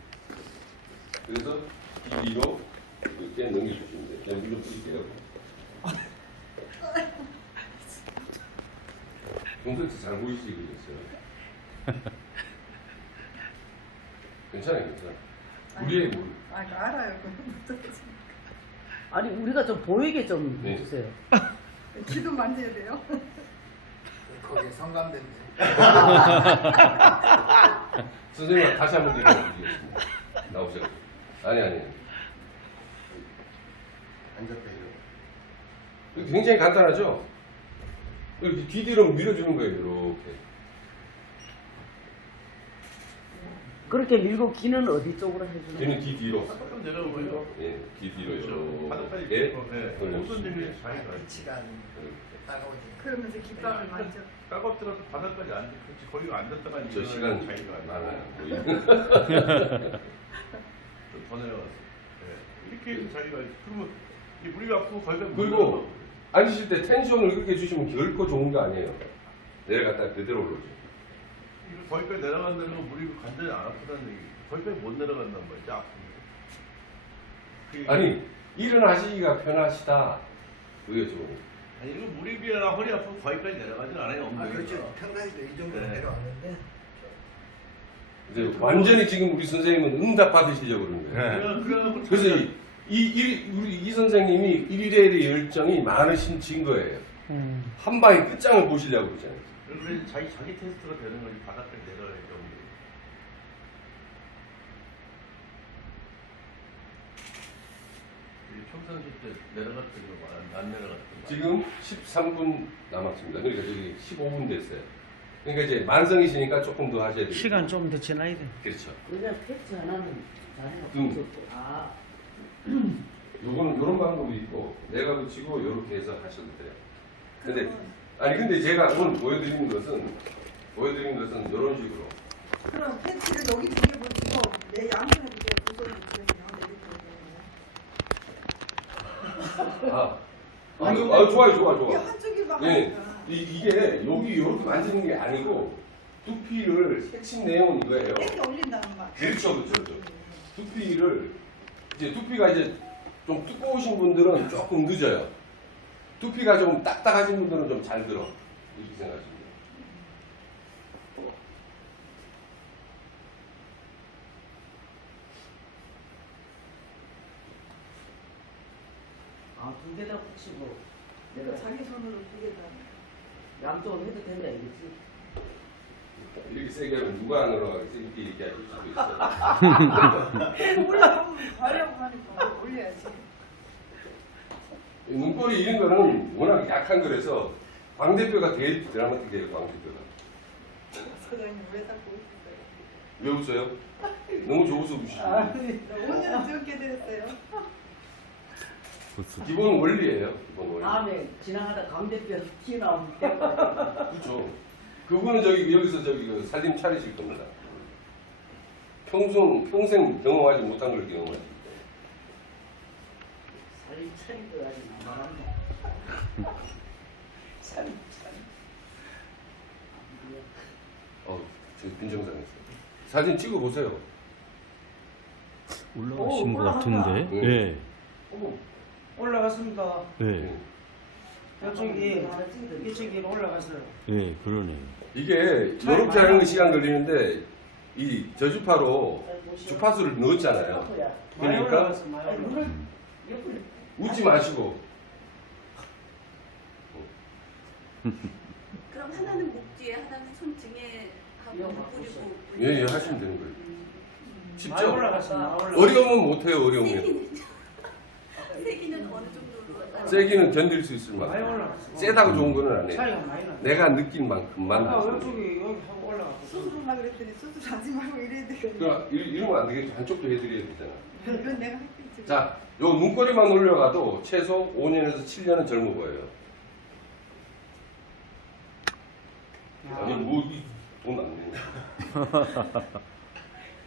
그래서 이 위로 이렇게 넘겨주시면 돼요. 그냥 물좀 뿌릴게요. 평소에 잘 보이시지 그랬어요. 괜찮아요. 우리의 물. 아, 알아요. 그건 아니 우리가 좀 보이게 좀 네. 해주세요. 기도 만져야 돼요. 거기에 성감된데. 선생님 다시 한번 드리겠습니다. 나오세요. 아니. 앉았다 이러. 굉장히 간단하죠? 이렇게 뒤뒤로 밀어주는 거예요. 이렇게. 그렇게 밀고 귀는 어디 쪽으로 해주는 뒤는 뒤 뒤로. 조금 내려오고요. 예, 뒤 뒤로 바닥까지 이렇게. 네. 모든 일이 자기가 빛이가 아닌 따가워지. 그러면서 깃발을 만져. 까겁더라도 바닥까지 앉아. 그렇지 거기가 앉았다가 저 이거는 시간 자기가 많아요. 좀더 내려갔어. 네. 이렇게 해서 자기가 그러면 이 무리가 아프고 거기가 그리고 앉으실 때 텐션을 그렇게 주시면 결코 좋은 거 아니에요. 내려갔다 그대로 올라오죠. 이거 거기까지 내려간다는 건 무릎이 완전히 안 아프다는 얘기. 거기까지 못 내려간단 말이지, 아프면. 아니 일어나시기가 편하시다. 그게 좀. 아니, 이거 무릎이나 허리 아프면 거기까지 내려가진 않아요, 아, 엉덩이가. 그렇죠. 평상시도 이 정도 네. 내려왔는데. 이제 완전히 지금 우리 선생님은 응답 받으시려고 그러는 거예요. 그래갖고 그래서 우리 이 선생님이 일일의 열정이 많으신 증거예요. 한 방에 끝장을 보시려고 그러잖아요. 그래서 자기 테스트가 되는 거지, 바닥까지 내려갈 경우. 평상시 때 내려갔더니 안 내려갔더니. 지금 13분 남았습니다. 그러니까 저기 15분 됐어요. 그러니까 이제 만성이시니까 조금 더 하셔야 돼요. 시간 좀 더 지나야 돼. 그렇죠. 왜냐면 패치 하나는 자네가 음. 붙였고. 아, 요거는 요런 방법이 있고 내가 붙이고 요렇게 해서 하셔도 돼요. 근데 그러면, 근데 제가 오늘 보여드리는 것은 요런 식으로. 그럼 팬티를 여기 두 개 붙이고 내 양손에 붙여 두 손에 붙여요. 좋아요. 이게 한쪽이 네. 막으니까. 이게 여기 이렇게 만지는 게 아니고 두피를 핵심 내용은 이거예요. 이렇게 올린다는 말. 그렇죠. 두피를 이제 두피가 이제 좀 두꺼우신 분들은 조금 늦어요. 두피가 좀 딱딱하신 분들은 좀 잘 들어. 이렇게 생각하시면 돼요. 아, 두 개 다 붙이고. 그러니까 내가 자기 손으로 두 개 다. 양쪽으로 해도 된다, 이거지. 이렇게 세게 하면 누가 안 올라가겠지? 이렇게 얘기할 수도 있어요. 올라가면 가려고 하니까 올려야지. 눈꼬리 이런 거는 워낙 약한 거라서 광대뼈가 제일 드라마틱해요. 광대뼈가. 사장님 왜 자꾸 웃으세요? 왜 웃어요? 너무 좋아서 웃으시죠. 오늘은 적게 드렸어요. 기본 원리예요. 기본 원리. 다음에 지나가다 강대뼈 튀어나오면 될 그렇죠. 그분은 여기서 그 살림 차리실 겁니다. 평생 경험하지 못한 걸 경험하실 거예요. 살림 차린 거 아직 남았네. 살림 차린. 저 빈정상했어요. 사진 찍어 보세요. 올라가신 것 같은데. 네. 예. 어머, 올라갔습니다. 예. 이쪽이 올라갔어요. 예, 그러네요. 이게 이렇게 하는 거 시간 걸리는데 이 저주파로 주파수를 넣었잖아요. 많이 그러니까 올라갔어, 많이 아니, 올라갔어. 물을 옆으로. 웃지 마시고. 그럼 하나는 목 뒤에 하나는 손등에 하고 이거 뿌리고 예, 하시면 되는 거예요. 많이 쉽죠? 올라갔어, 많이 올라갔어. 어려우면 못해요. 어려우면. 세기는 어느 정도로 세기는 견딜 수 있을 많이 만큼. 올라갔어. 세다고 좋은 거는 안 해요. 차이가 많이 나. 내가 느낀 만큼만 아까 하시면 돼요. 왼쪽이 여기 하고 올라갔어. 수술하려고 그랬더니 수술하지 말고 이래야 되거든. 그러니까 이러면 안 되겠죠. 한쪽도 해드려야 되잖아. 이건 내가 할게. 자, 요 눈꼬리만 올려가도 최소 5년에서 7년은 젊어 보여요. 아니 뭐돈 안 내냐.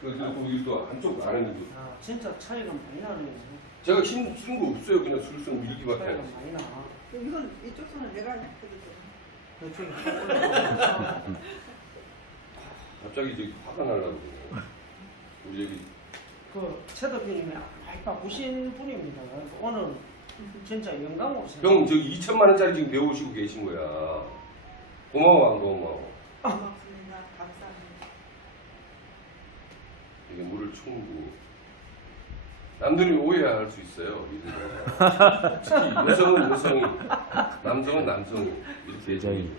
그리고 한쪽 안 했는데 아, 진짜 차이가 많이 나네. 제가 힘쓴 거 없어요. 그냥 술술 밀기밖에 차이가 안 했어요. 많이 나. 이건 이쪽 손은 내가 해드릴게. 이쪽이 하고 올라갔어. 갑자기 저기 화가 날라고 그러네. 우리 여기 그 최덕기님이 많이 바쁘신 분입니다. 오늘 진짜 영광으로 형 저기 2천만 원짜리 지금 배우시고 계신 거야. 고마워 안 고마워. 고맙습니다. 감사합니다. 이게 물을 충분히. 남들이 오해할 수 있어요. 이런 거. 특히 여성은 여성이, 남성은 남성이 이렇게 굉장히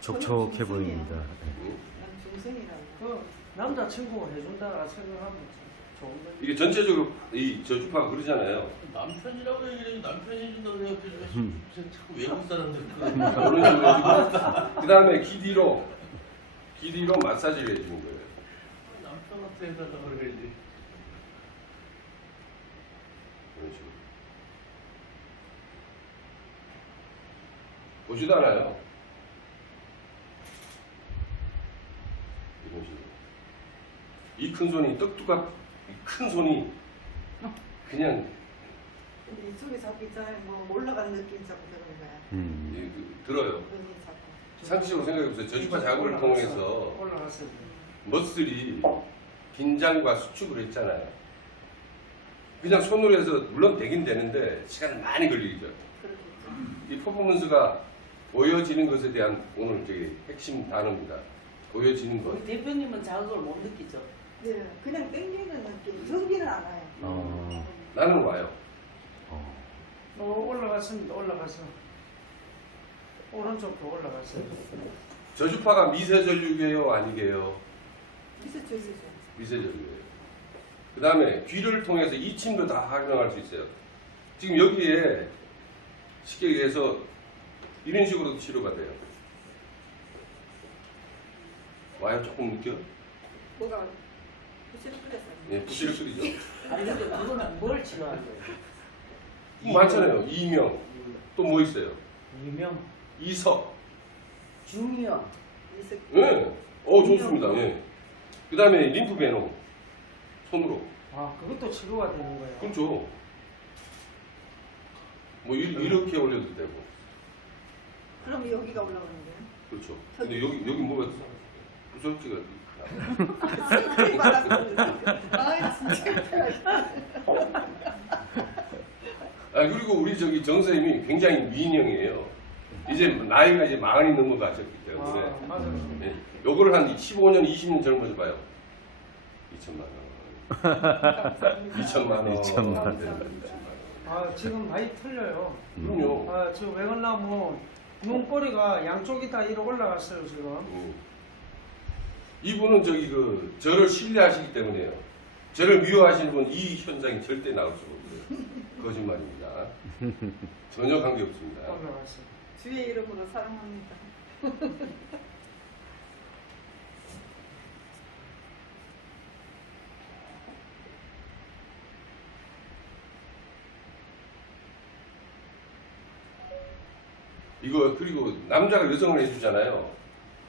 촉촉해 보입니다. 응? 난 중생이라고. 그 남자친구가 해준다라 생각하면 좋은 거지. 이게 전체적으로 이 저주파가 그러잖아요. 남편이라고 얘기해. 남편이 해준다고 생각해. 자꾸 외국 사람들 그런 식으로 해주고 그 다음에 기디로 마사지를 해주는 거예요. 남편한테 해달라고 그래야지. 그런 식으로. 보지도 않아요. 이런 식으로. 이 큰 손이 떡두각, 이 큰 손이 그냥 근데 이쪽에 자꾸 있잖아요. 뭐 올라가는 느낌이 자꾸 드는 거야. 들어요. 그러니 자꾸. 상식으로 생각해보세요. 저주파 자극을 통해서 올라갔어요. 머슬이 긴장과 수축을 했잖아요. 그냥 손으로 해서 물론 되긴 되는데 시간 많이 걸리죠. 그렇겠죠. 이 퍼포먼스가 보여지는 것에 대한 오늘 저기 핵심 단어입니다. 보여지는 것. 우리 대표님은 자극을 못 느끼죠. 네, 그냥 땡기는 느낌. 전기는 안 와요. 어. 나는 와요. 올라갔습니다. 올라가서 오른쪽도 올라갔어요. 저주파가 미세전류계요, 아니게요? 미세조리죠. 미세전류예요. 그 다음에 귀를 통해서 이침도 다 확인할 수 있어요. 지금 여기에 쉽게 얘기해서 이런 식으로 치료가 돼요. 와요? 조금 느껴? 뭐가 부실부실했어요. 예, 부시럭거리죠. 아니 근데 그거는 뭘 치료하는 거예요? 많잖아요. 이명. 또 뭐 있어요? 이명 이석. 중이요. 미세. 예. 좋습니다. 예. 그 다음에 림프 배농. 손으로. 아 그것도 치료가 되는 거예요. 그렇죠. 뭐 이렇게 올려도 되고. 그럼 여기가 올라가는 거예요? 그렇죠. 근데 여기 뭐가 부스럭지가 생각이 많았거든요. 아 진짜. 그리고 우리 저기 정 선생님이 굉장히 미인형이에요. 이제 나이가 이제 40이 넘어가셨기 때문에 아 맞아요. 예. 요거를 한 15년, 20년 젊어져 봐요. 2천만 원. 2천만 원. 2천만 원. 아 지금 많이 틀려요. 그럼요. 아 지금 왜 그러냐면 눈꼬리가 양쪽이 다 이렇게 올라갔어요 지금. 이분은 저기 그 저를 신뢰하시기 때문에요. 저를 미워하시는 분 이 현상이 절대 나올 수가 없어요. 거짓말입니다. 전혀 관계 없습니다. 올라갔어요. 주의 이름으로 사랑합니다. 이거 그리고 남자가 여성을 해주잖아요.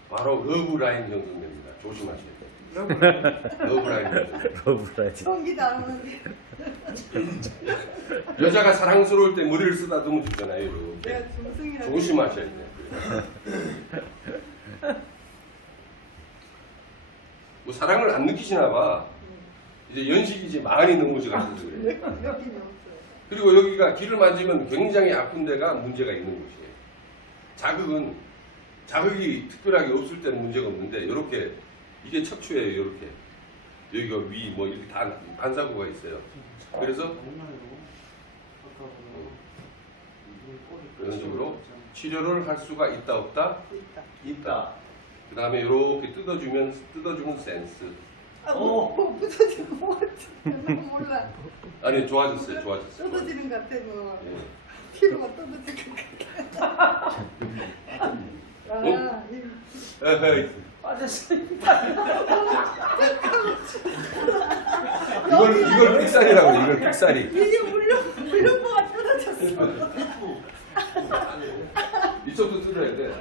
바로 러브라인 형성됩니다. 조심하셔야 돼요. 러브라인 형성. 러브라이트. 전기도 안 오는데. 여자가 사랑스러울 때 머리를 쓰다듬어 주잖아요. 이렇게. 내가 중성이라. 조심하셔야 돼요. 뭐 사랑을 안 느끼시나 봐. 이제 연식이 이제 40이 넘어져가지고 그래요. 느낌이 없어요. 그리고 여기가 귀를 만지면 굉장히 아픈 데가 문제가 있는 곳이에요. 자극이 특별하게 없을 때는 문제가 없는데 이렇게 이게 척추예요. 이렇게 여기가 위 뭐 이렇게 다 반사구가 있어요. 그래서 이런 식으로 치료를 할 수가 있다 없다? 있다. 있다. 그 다음에 이렇게 뜯어주면 센스. 아, 뭐 부서지는 것 같아. 몰라. 아니 좋아졌어요. 쏟아지는 것 같아. 뭐 예. 피부가 쏟아질 것 같아. 아, 에헤이. 빠졌어요. 이걸 픽살이라고 해요. 이걸 픽살이. 이게 물렁물렁가 쏟아졌어. 이쪽도 뜯어야 돼.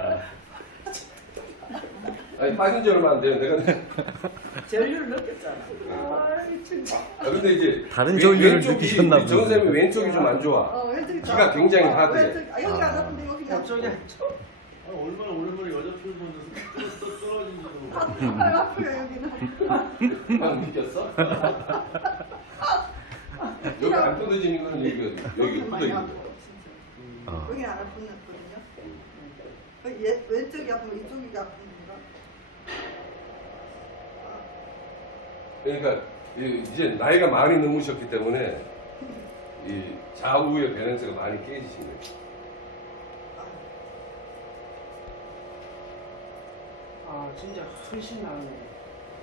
아니 빠진 지 얼마 안 돼요. 내가 전류를 느꼈잖아. 근데 이제 다른 전류를 왼쪽이, 느끼셨나 우리 정 보네. 선생님 왼쪽이 좀 안 좋아. 왼쪽이 귀가 굉장히 하드해. 여기 안 아픈데 여기 안 저쪽에 얼마나 오랜만에 여자 표현 보면서 떨어진지도 아파요 여기는. 막 느꼈어? 여기 안 뜯어지는 거는 여기 많이 뜯어지는 아파요, 거. 진짜. 어. 여기는 안 아팠거든요. 왼쪽이 아프면 이쪽이 아픈 건가? 그러니까 이제 나이가 많이 넘으셨기 때문에 이 좌우의 밸런스가 많이 깨지신 거예요. 아 진짜 훨씬 나네.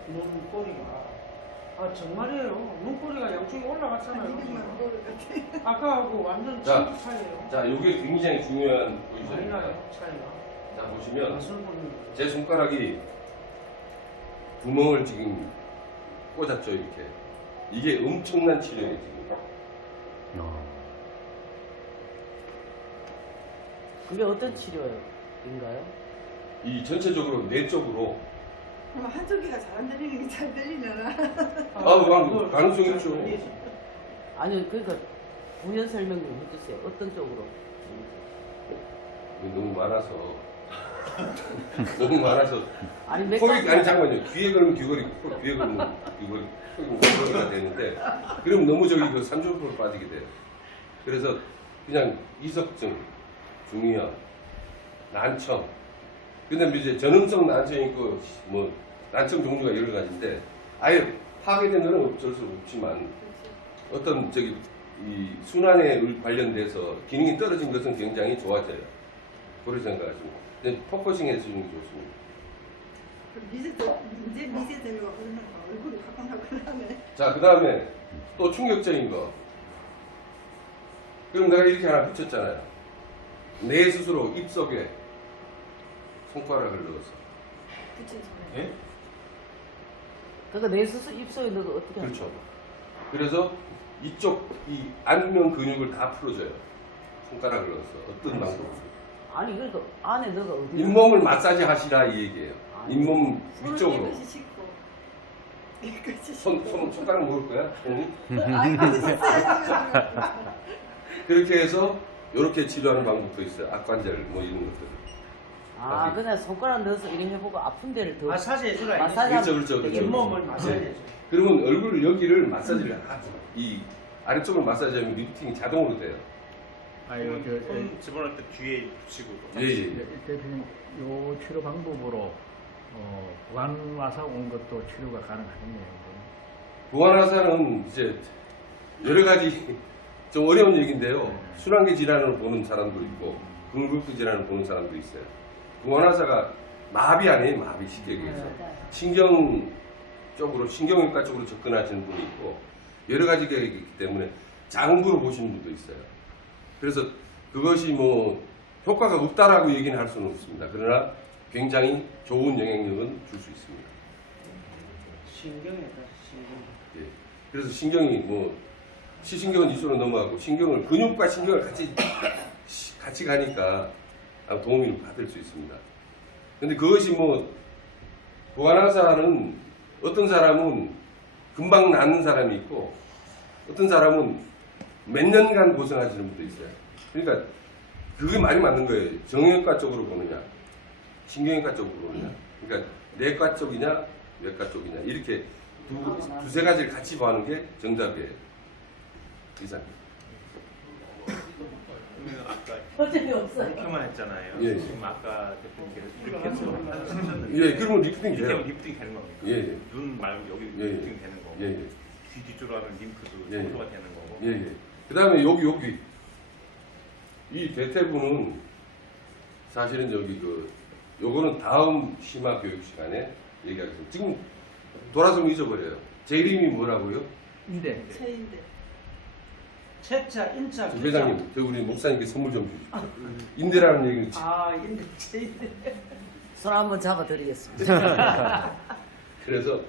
눈꼬리가. 아 정말이에요. 눈꼬리가 양쪽이 올라갔잖아요. 이게 지금. 뭐것 같아. 아까하고 완전 자. 차이예요. 자, 이게 굉장히 중요한 많이 포지션입니다. 나요 차이가. 자, 보시면 맛을 보는 거예요. 제 손가락이 구멍을 지금 꽂았죠, 이렇게. 이게 엄청난 치료예요, 지금. 그게 어떤 치료인가요? 이 전체적으로 뇌 쪽으로 그럼 한쪽이가 잘 안 들리는 게 잘 들리려나? 가능성이 있죠. 아니 그러니까 부연 설명 좀 해주세요. 어떤 쪽으로? 너무 많아서 너무 많아서 아니 몇 폭이 가지 아니 잠깐만요. 귀에 걸면 귀걸이, 귀에 걸면 귀걸이, 귀걸이가 되는데 그럼 너무 저기 그 삼중포로 빠지게 돼요. 그래서 그냥 이석증, 중이염, 난청. 근데 이제 전음성 난청이 있고 뭐 난청 종류가 여러 가지인데 아예 파괴된 거는 어쩔 수 없지만 어떤 저기 이 순환에 관련돼서 기능이 떨어진 것은 굉장히 좋아져요. 그렇게 생각하시면. 근데 포커싱 해주는 게 좋습니다. 이제 미세대로 그러면 얼굴이 화끈화끈하네. 자, 그 다음에 또 충격적인 거. 그럼 내가 이렇게 하나 붙였잖아요. 내 스스로 입속에 손가락을 넣어서. 붙인 소리. 예? 그러니까 내 스스로 입속에 넣어 어떻게 하는 그렇죠. 거야? 그래서 이쪽 이 안면 근육을 다 풀어줘요. 손가락을 넣어서 어떤 방법으로? 아니 그러니까 안에 너가 어디? 잇몸을 마사지 하시라 이 얘기예요. 잇몸 위쪽으로. 깨끗이 씻고. 깨끗이 손가락 먹을 거야? 손이? 아니 씻어야지. 그렇게 해서 이렇게 치료하는 방법도 있어요. 악관절 뭐 이런 것들. 아 그냥 손가락 넣어서 이렇게 해보고 아픈 데를 더 마사지 해주라. 마사지 그렇죠, 그렇죠, 그렇죠. 잇몸을 마사지 네. 해줘. 그러면 얼굴 여기를 마사지를 하죠. 이 아래쪽을 마사지하면 리프팅이 자동으로 돼요. 아유, 손 집어넣을 때 뒤에 붙이고 또 예, 예. 대표님, 요 치료 방법으로 보안 와서 온 것도 치료가 가능하겠네요. 보완화사는 이제 여러 가지 좀 어려운 얘기인데요. 순환계 질환을 보는 사람도 있고 근골격 질환을 보는 사람도 있어요. 보완화사가 마비 아니에요, 마비 쉽게 얘기해서. 신경 쪽으로 신경외과 쪽으로 접근하시는 분이 있고 여러 가지가 있기 때문에 장부로 보시는 분도 있어요. 그래서 그것이 뭐 효과가 없다라고 얘기는 할 수는 없습니다. 그러나 굉장히 좋은 영향력은 줄 수 있습니다. 신경에다 신경. 예. 그래서 신경이 뭐 시신경은 이쪽으로 넘어가고 신경을 근육과 신경을 같이 가니까 아마 도움을 받을 수 있습니다. 근데 그것이 뭐 보완화사는 어떤 사람은 금방 낫는 사람이 있고 어떤 사람은 몇 년간 고생하시는 분도 있어요. 그러니까 그게 말이 맞는 거예요. 정형외과 쪽으로 보느냐 신경외과 쪽으로 보느냐 그러니까 내과 쪽이냐 외과 쪽이냐 이렇게 두세 가지를 같이 보는 게 정답이에요. 이상. 그러면 아까 어차피 없어요. 이렇게만 했잖아요. 예. 지금 아까 대표님께서 이렇게 해서 하셨는데 예, 그러면 리프팅 이렇게 돼요. 하면 리프팅 되는 겁니까? 예, 예. 눈 말고 여기 예, 예. 리프팅 되는 거고 예, 예. 귀 뒤쪽으로 하면 림프도 예, 예. 청소가 되는 거고 예, 예. 그 다음에 여기. 이 대퇴부는 사실은 여기 요거는 다음 심화 교육 시간에 얘기하겠습니다. 지금 돌아서면 잊어버려요. 제 이름이 뭐라고요? 인데 체인데. 채자 인자. 저 회장님, 저 우리 목사님께 선물 좀 주십시오. 인대라는 얘기는 아 인데 체인데. 손 한번 잡아드리겠습니다. 그래서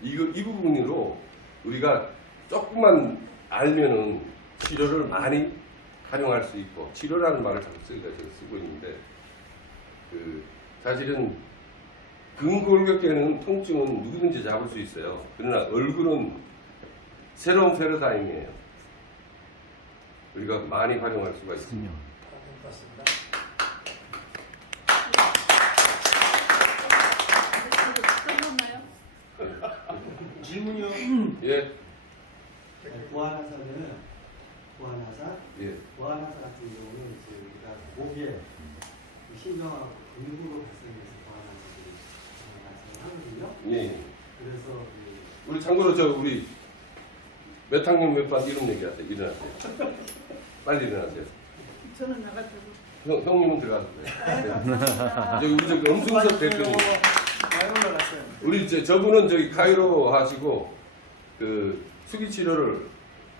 이 부분으로 우리가 조금만 알면은 치료를 많이 활용할 수 있고 치료라는 말을 자꾸 쓰고 있는데 사실은 근골격계는 통증은 누구든지 잡을 수 있어요. 그러나 얼굴은 새로운 패러다임이에요. 우리가 많이 활용할 수가 있습니다. 끝났나요? 질문이요. 예, 보안화사는 보안화사, 예, 보안화사 같은 경우는 이제 우리가 목에 신경하고 근육으로 발생해서 보안화사들이 발생하거든요. 예. 그래서 우리 참고로 우리 몇 학년 몇 반 이름 얘기하세요. 일어나세요. 빨리 일어나세요. 저는 나가지고. 형님은 들어가도 돼요. 우리 저기 엄승석 대표님. 많이 올라갔어요. 우리 저분은 저기 카이로 하시고 수기 치료를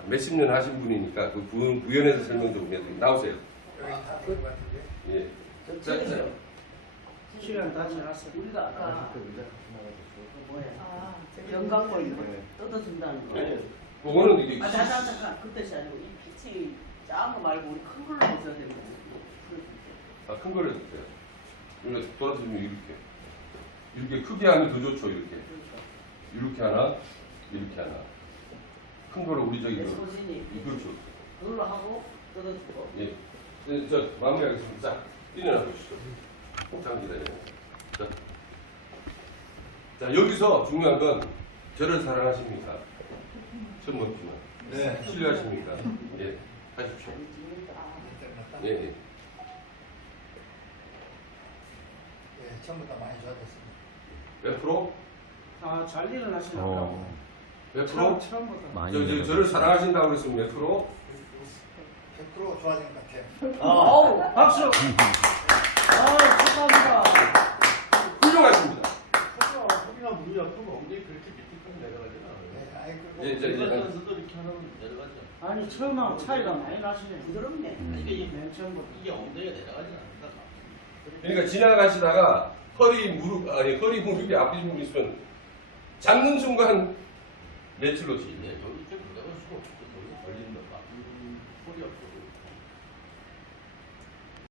몇십 년 하신 분이니까 그 부연해서 설명 좀 해드릴게요. 나오세요. 예. 자, 시간 다 지났어. 우리가 아까 아, 영광골 이거 뜯어준다는 거. 그거는 이게 잠깐 그 뜻이 아니고 이 빛이 작은 거 말고 우리 큰 걸로 해줘야 되는 거. 큰 거를 해주세요. 이렇게 돌아서면 이렇게 크게 하면 더 좋죠. 이렇게 하나, 이렇게 하나. 큰 거를 우리 저기 소진이. 그렇죠. 그걸로 하고 뜯어주고. 예. 저 마무리하겠습니다. 자, 일어나 보시죠. 잠깐 기다려요. 자, 여기서 중요한 건 저를 사랑하십니까? 처음 묻지만. 네. 신뢰하십니까? 예. 하십시오. 예, 예. 예, 처음부터 많이 좋아졌습니다. 몇 프로? 다잘 일어나시나 어, 보라고. 몇 프로? 처음부터. 많이 저를 사랑하신다고 그랬으면 몇 프로? 100% 좋아진 것 같아요. 어우, 박수. 아, 축하합니다. 훌륭하십니다. 허리가 무리 아프면 엉덩이 그렇게 밑에까지 내려가진 않아요. 네, 아이고. 예, 이제 일반선수도 이렇게 하면 내려가죠. 아니 처음하고 차이가 많이 나시네. 부드럽네. 맨 처음부터. 이게 엉덩이가 내려가진 않는다. 그러니까 지나가시다가 허리 무릎이 앞에 무릎 있으면 잡는 순간 매출로지. 네, 여기